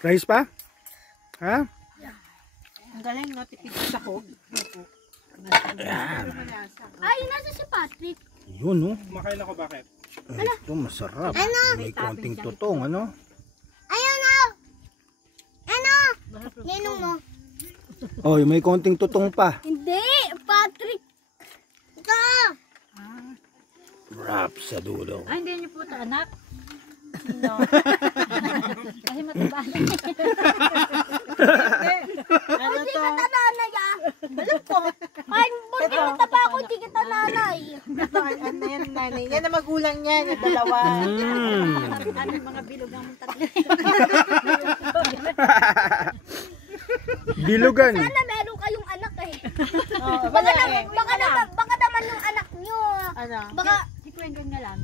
Rice pa? Ha? Ang galing, no? Tipid sa sahog. Ay, nasa si Patrick. Yun, no? Kumakain ako, bakit? Ito, masarap. May konting tutong, ano? Ayun na! Ano? Ninong mo? Oh, may konting tutong pa. Hindi! Patrick! Ito! Wrap sa dulo. Ay, hindi niyo po ito, anak. No. Kasi mataba na. Ano Hindi to? kita nanay ah! Balot po. Ay, buti mataba ako, hindi kita nanay. Ito, ano yan, nanay. Yan ang magulang niya, yung dalawa. Ano yung mga bilog ang tatlo. Bilugan. Sana meron kayong anak eh. Oh, Baka naman yung anak nyo. Ano? Baka, Si Kwengkweng na lang.